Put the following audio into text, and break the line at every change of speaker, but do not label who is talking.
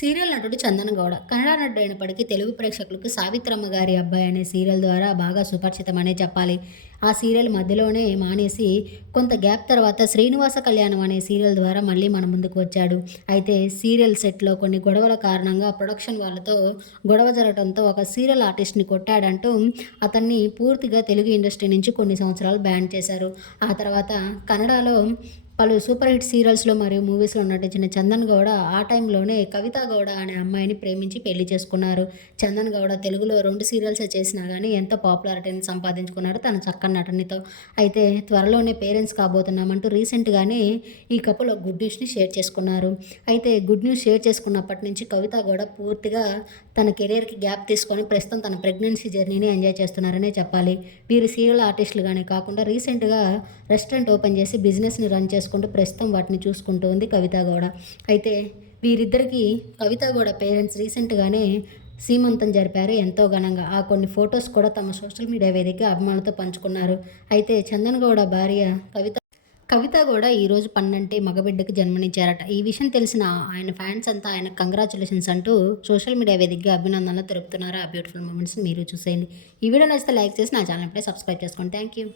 Serial నటుడు చందన గౌడ. కన్నడ నటుడు అయినప్పటికీ తెలుగు ప్రేక్షకులకు సావిత్రమ్మ గారి అబ్బాయి అనే సీరియల్ ద్వారా బాగా సుపరిచితమనే చెప్పాలి. ఆ సీరియల్ మధ్యలోనే మానేసి కొంత గ్యాప్ తర్వాత శ్రీనివాస కళ్యాణం అనే సీరియల్ ద్వారా మళ్ళీ మన ముందుకు వచ్చాడు. అయితే సీరియల్ సెట్లో కొన్ని గొడవల కారణంగా ప్రొడక్షన్ వాళ్ళతో గొడవ జరగడంతో ఒక సీరియల్ ఆర్టిస్ట్ని కొట్టాడంటూ అతన్ని పూర్తిగా తెలుగు ఇండస్ట్రీ నుంచి కొన్ని సంవత్సరాలు బ్యాన్ చేశారు. ఆ తర్వాత కన్నడలో పలు సూపర్ హిట్ సీరియల్స్లో మరియు మూవీస్లో నటించిన చందన్ గౌడ ఆ టైంలోనే కవిత గౌడ అనే అమ్మాయిని ప్రేమించి పెళ్ళి చేసుకున్నారు. చందన్ గౌడ తెలుగులో రెండు సీరియల్స్ చేసినా కానీ ఎంతో పాపులారిటీని సంపాదించుకున్నారు తన చక్కని నటనతో. అయితే త్వరలోనే పేరెంట్స్ కాబోతున్నామంటూ రీసెంట్గానే ఈ కపుల్ గుడ్ న్యూస్ని షేర్ చేసుకున్నారు. అయితే గుడ్ న్యూస్ షేర్ చేసుకున్నప్పటి నుంచి కవిత గౌడ పూర్తిగా తన కెరీర్కి గ్యాప్ తీసుకొని ప్రస్తుతం తన ప్రెగ్నెన్సీ జర్నీని ఎంజాయ్ చేస్తున్నారనే చెప్పాలి. వీరు సీరియల్ ఆర్టిస్టులుగానే కాకుండా రీసెంట్గా రెస్టారెంట్ ఓపెన్ చేసి బిజినెస్ని రన్ చేసుకుంటూ ప్రస్తుతం వాటిని చూసుకుంటూ ఉంది కవిత గౌడ. అయితే వీరిద్దరికి కవిత గౌడ పేరెంట్స్ రీసెంట్గానే సీమంతం జరిపారు ఎంతో ఘనంగా. ఆ కొన్ని ఫొటోస్ కూడా తమ సోషల్ మీడియా వేదిక అభిమానులతో పంచుకున్నారు. అయితే చందన్ గౌడ భార్య కవిత కవిత కూడా ఈరోజు పన్నంటి మగబిడ్డకి జన్మనిచ్చారట. ఈ విషయం తెలిసిన ఆయన ఫ్యాన్స్ అంతా ఆయన కంగ్రాచులేషన్స్ అంటూ సోషల్ మీడియా వేదికగా అభినందనలు తెలుపుతున్నారు. ఆ బ్యూటిఫుల్ మూమెంట్స్ మీరు చూసేయండి. ఈ వీడియో నచ్చితే లైక్ చేసి నా ఛానల్ ఇప్పుడే సబ్స్క్రైబ్ చేసుకోండి. Thank you.